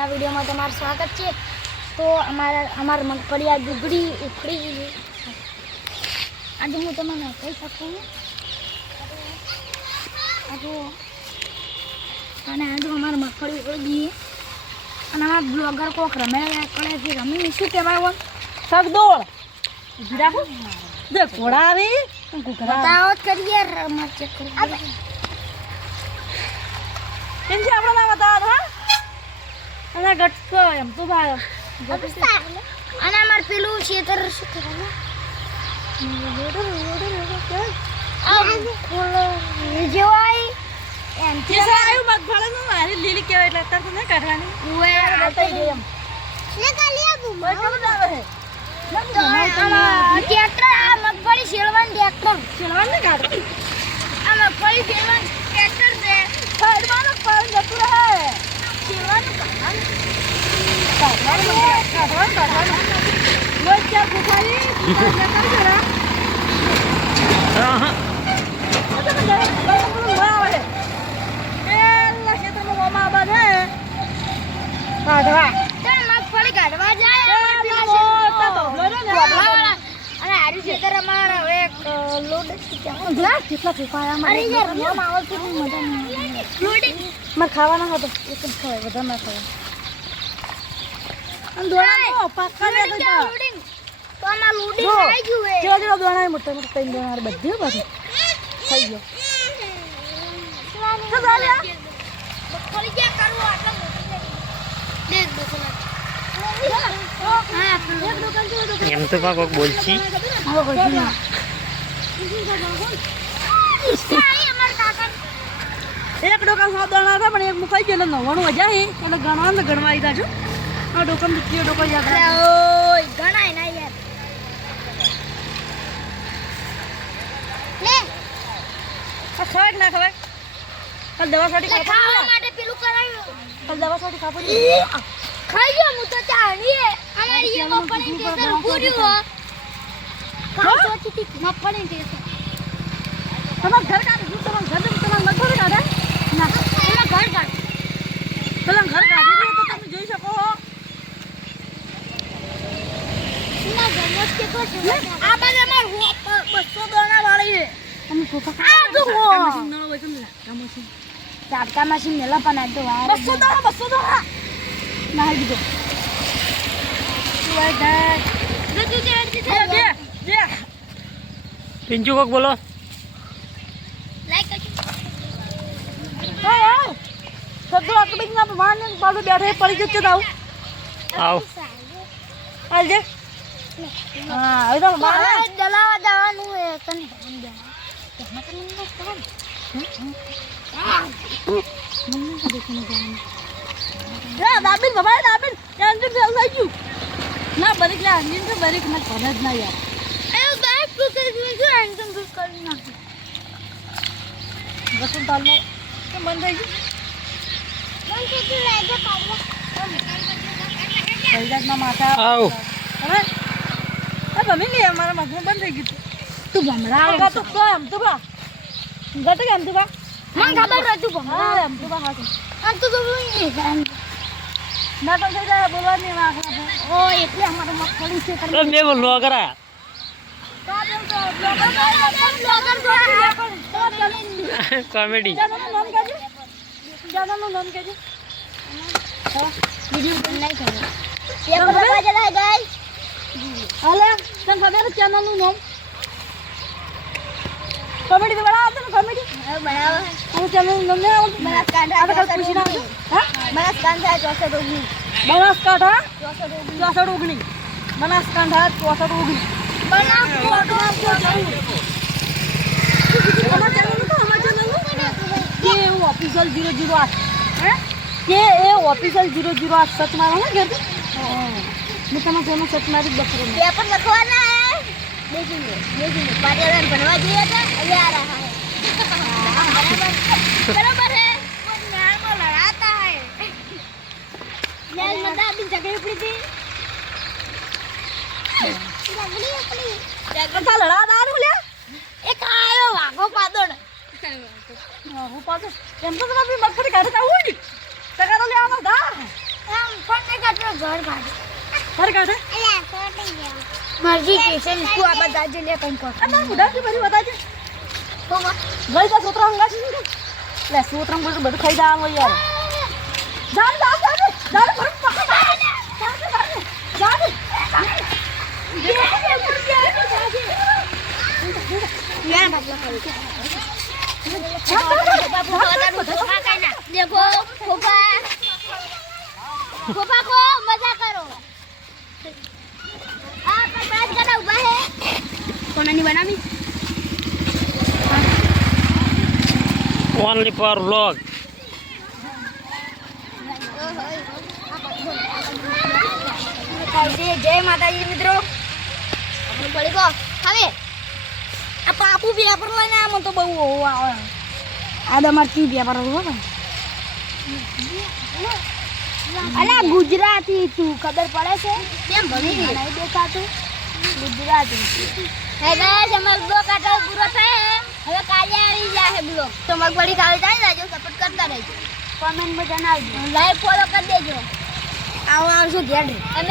ના વિડીયોમાં તમારું સ્વાગત છે. તો અમારા અમારા મગફળી આ ડુગળી ઉખડી ગઈ આજે હું તમને કહી શકું અને આજે જો મગફળી ઉખડી ગઈ અને અમારા બ્લોગર કોક રમે કરે છે રમી શું કહેવાય હોય સગદોળ. રાખો. દે ઘોડા આવી. બતાવો કરીએ રમત ચેક કરીએ. કેમ છે? આપણો નામ બતાવો હા? અને ગટકો એમ તો ભાઈ. અને અમારે પેલું ખેતર શું કહેવાય? જેવાય એમ છે આવ્યું મગફળી નું મારી લીલી કહેવાય એટલે અત્યારે તો નહીં કાઢવાની. ટ્રેક્ટર આ મગફળી શેળવાનું ટ્રેક્ટર. છેલવાનું નહીં કાઢવાનું? આ મગફળી શેળવાનું ટ્રેક્ટર છે. કાઢવાનું પાણી જતું રહે શેળવાનું કાઢવાનું કાઢવાનું. અને હારી ખેતર અમારે હવે લોડ છે. કેટલા ફેફાયા અરે યાર. મારે ખાવાના હતો એક જ ખાય બધા ના અને દોણા તો લોડિંગ? તો આમાં લોડિંગ આવી ગયું હે. કેવા જેવા દોણા મોટા મોટા ત્રણ દોણા બધી બધી થઈ ગયો. તો? આટલા દેખ. એમ તો કોક કાકા એક ડોકા સો દોણા હતા પણ એક મુકાઈ ગયો એટલે નવ્વાણું હજાર એટલે ગણવા તો ગણવા આવી છું આ ડોકો બીજો ડોકો યાદ ઓય ગણાય ના યાર. લે. આ ખવાય ના ખવાય? કાલ દવા સાટી ખાવા માટે પેલું કરાયું કાલ દવા સાટી ખાપો ખાઈ ગયો હું તો ચાણી અમારી એ મફળી ટેસર પૂર્યું હો. ખાવ સોચી હતી મફળી ટેસર. તમાર ઘર કાઢ હું તમાર ઘર તમાર મગર કાઢે? ના. એના ઘર કાઢ. પેલા ઘર કાઢી લાગતા મશીન મેલા પણ આ તો વાર બસો દોડા બસો દોડા ના દીધો પિંચુ કોક બોલો. સદ્દો અકબીક ના વાને બાજુ બેઠે પડી દાવ આવ. આલજે હા હવે તો મારે મારે દલાવા જવાનું હે તને એમાં તને નથી ખબર. યા દાબીન ભમાય દાબીન એન્જિન ફેલ થઈ ગયું ના બરીક લે એન્જિન તો બરીક ના કરે જ ના યાર એ બાઈક તું કરી દે જો એન્જિન ફિટ કરી નાખે વસંત તાલનો તો બંધ થઈ ગયું મન કે તું લાગે પાડવા કૈલાસના માથા આવ હવે એ ભમી ગઈ અમારા મગનું બંધ થઈ ગયું તું ભમરા આ તો તો એમ તો બા ગટ કે એમ તો બા મને ખબર હતી ભમરા હા એમ તો બા હા આ તો તો નહીં ના તો થઈ જાય બોલવાની ના આખલા ઓ એટલે અમારો મગફળી છે તો મેં બોલો કરા કોમેડી જાનાનું નામ કહેજે જાનાનું નામ કહેજે હાલે તને ખબર છે ચેનલનું નામ? કોમેડી તો બનાવો ને કોમેડી આ ચેનલનું નામ નહીં આવડતું? આ તો કાલ પૂછી નાખજો. હા? બનાસકાંઠા ચોસઠ ઓગણી. બનાસકાંઠા ચોસઠ ઓગણી. તો ચેનલનું કે એવું ઓફિશિયલ જીરો જીરો આઠ. હે? કે એ ઓફિશિયલ જીરો જીરો આઠ? સચ મારો ને ઘેર મેં તમારા ફોનમાં સચ મારી જ બકરો પેપર લખવાના હે? દેખીએ દેખીએ પાટીદાર ભણવા જઈએ તો અહીંયા આ રહા હે. બરાબર હે? કોઈ ન્યાયમાં લડાતા હે. ન્યાય મજા આપી જગ્યા ઉપડી હતી. જગડી ઉપડી. બધા લડા દારૂ લે એક આયો વાઘો પાદોડ. વાગો પાછો એમ તો તમે બકરી કાઢતા હોય તગારો લેવાનો ધા કાઢ્યો ઘર हर का था मर्जी की से इसको आप बता दे ले कहीं को अरे बुढ़ा की भरी बता दे होगा भाई का सूत्र हंगा छिन ले सूत्र हम बोल बड़ खाई जा हम यार जान जा जा जा पर पकड़ जा जा जा जा जा देखो खोपा खोपा को मजा કોનાની બનાવી. ઓનલી ફોર વ્લોગ જય માતાજી મિત્રો. પડી ગયો હવે આ પાપુ વ્યાપાર લઈને આમ તો બહુ હોવું આવે. આ તમારથી વ્યાપાર હોવો અલા ગુજરાતી તું ખબર પડે છે? કેમ ભણી? દેખાતું. ગુજરાતી. હે ગાઈસ અમારો બ્લોક આટલો પૂરો થાય હવે કાલે આવી જાહે બ્લોક. તો મગફળી કાલે જાય જાજો સપોર્ટ કરતા રહેજો. કોમેન્ટમાં જણાવજો. લાઈક ફોલો કરી દેજો. આવો આવશું ઘેર. અમે